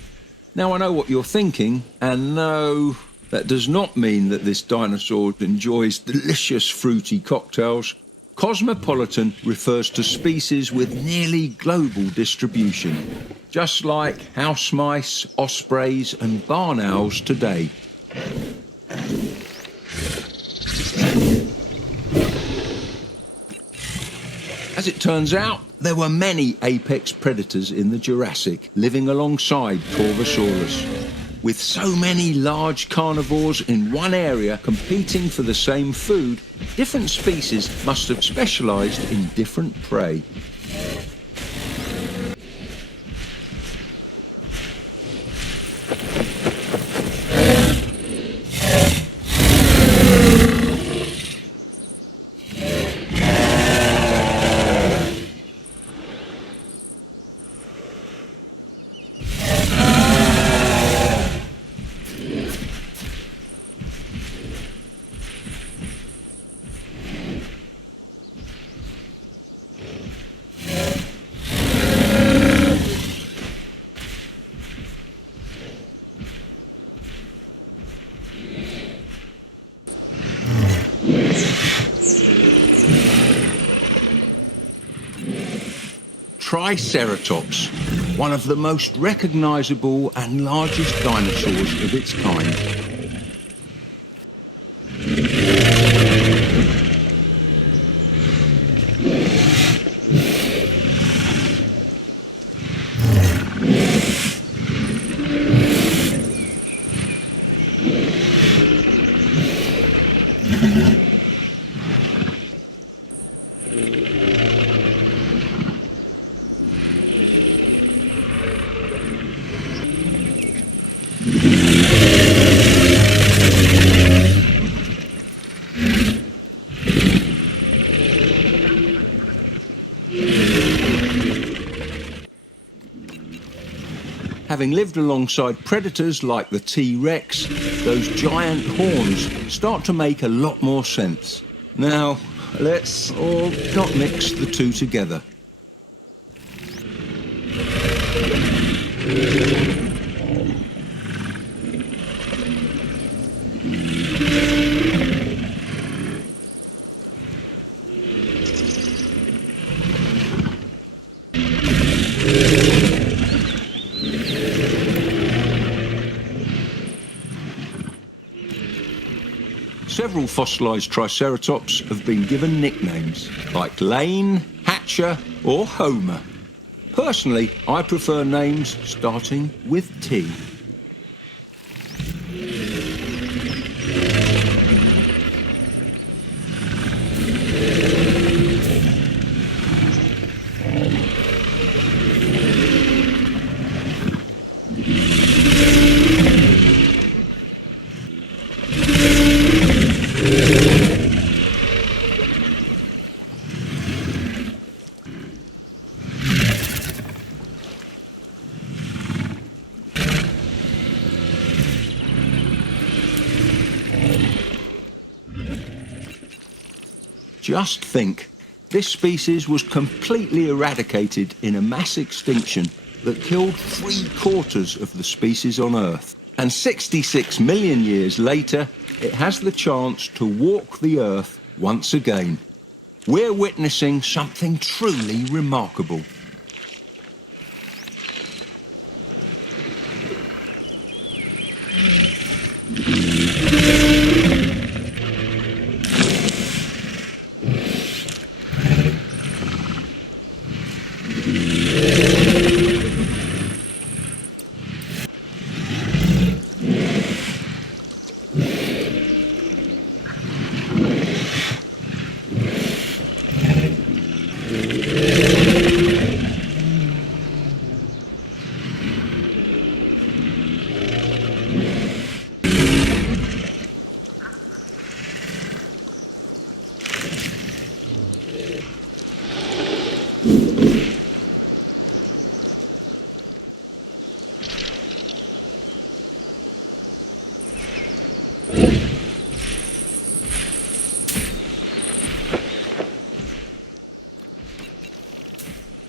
Now I know what you're thinking, and no, that does not mean that this dinosaur enjoys delicious fruity cocktails. Cosmopolitan refers to species with nearly global distribution, just like house mice, ospreys and barn owls today. As it turns out, there were many apex predators in the Jurassic living alongside Torvosaurus. With so many large carnivores in one area competing for the same food, different species must have specialised in different prey. Triceratops, one of the most recognisable and largest dinosaurs of its kind. Having lived alongside predators like the T-Rex, those giant horns start to make a lot more sense. Now, let's all not mix the two together. Several fossilised Triceratops have been given nicknames, like Lane, Hatcher or Homer. Personally, I prefer names starting with T. Just think, this species was completely eradicated in a mass extinction that killed 3/4 of the species on Earth. And 66 million years later, it has the chance to walk the Earth once again. We're witnessing something truly remarkable.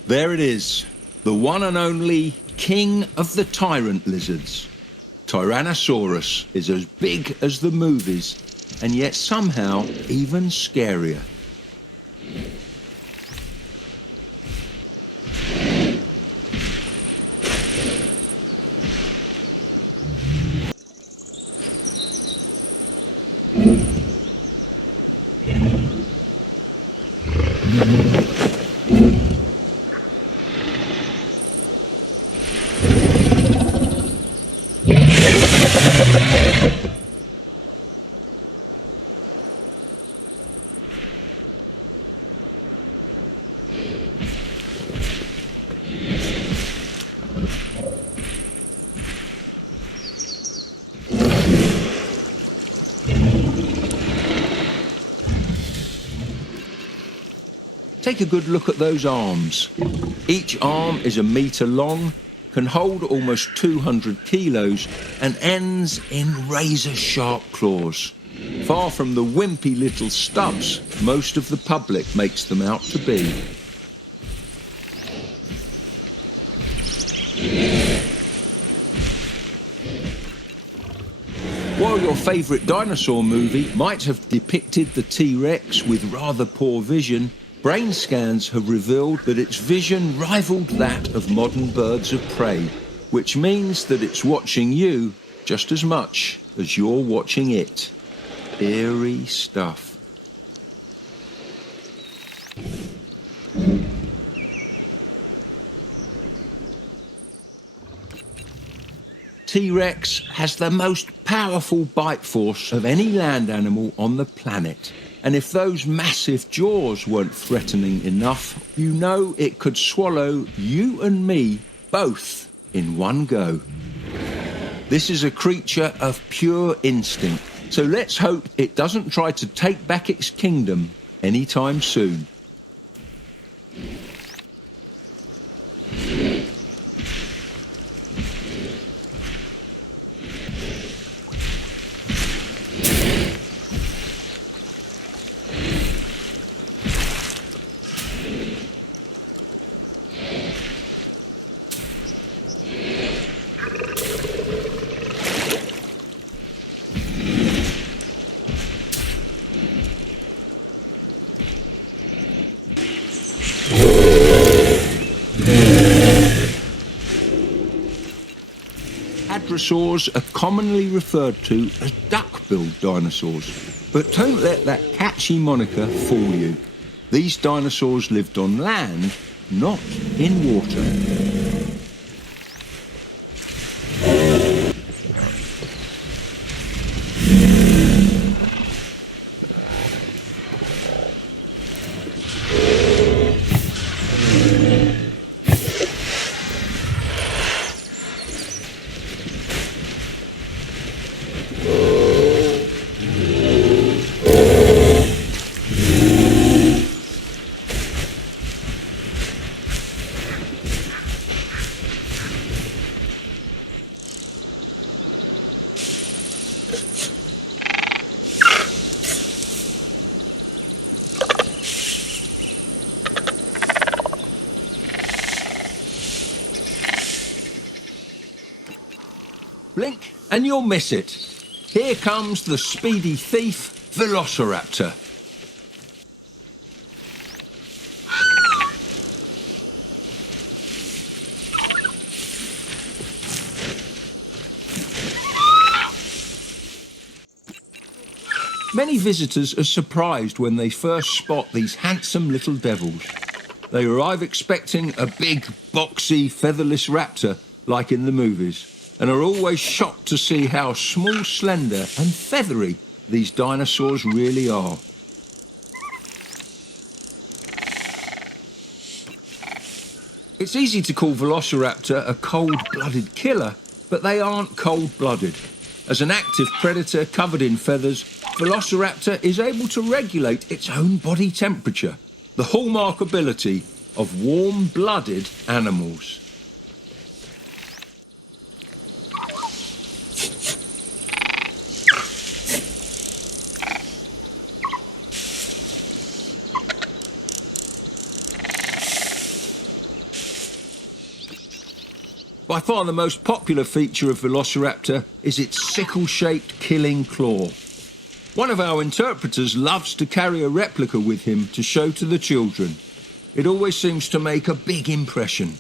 There it is, the one and only king of the tyrant lizards. Tyrannosaurus is as big as the movies, and yet somehow even scarier. Take a good look at those arms. Each arm is 1 metre long, can hold almost 200 kilos, and ends in razor-sharp claws. Far from the wimpy little stubs most of the public makes them out to be. While your favourite dinosaur movie might have depicted the T-Rex with rather poor vision, brain scans have revealed that its vision rivaled that of modern birds of prey, which means that it's watching you just as much as you're watching it. Eerie stuff. T-Rex has the most powerful bite force of any land animal on the planet. And if those massive jaws weren't threatening enough, you know it could swallow you and me both in one go. This is a creature of pure instinct, so let's hope it doesn't try to take back its kingdom anytime soon. Hadrosaurs are commonly referred to as duck-billed dinosaurs, But don't let that catchy moniker fool you. These dinosaurs lived on land, not in water. Blink and you'll miss it. Here comes the speedy thief, Velociraptor. Many visitors are surprised when they first spot these handsome little devils. They arrive expecting a big, boxy, featherless raptor like in the movies, and are always shocked to see how small, slender and feathery these dinosaurs really are. It's easy to call Velociraptor a cold-blooded killer, but they aren't cold-blooded. As an active predator covered in feathers, Velociraptor is able to regulate its own body temperature, the hallmark ability of warm-blooded animals. By far the most popular feature of Velociraptor is its sickle-shaped killing claw. One of our interpreters loves to carry a replica with him to show to the children. It always seems to make a big impression.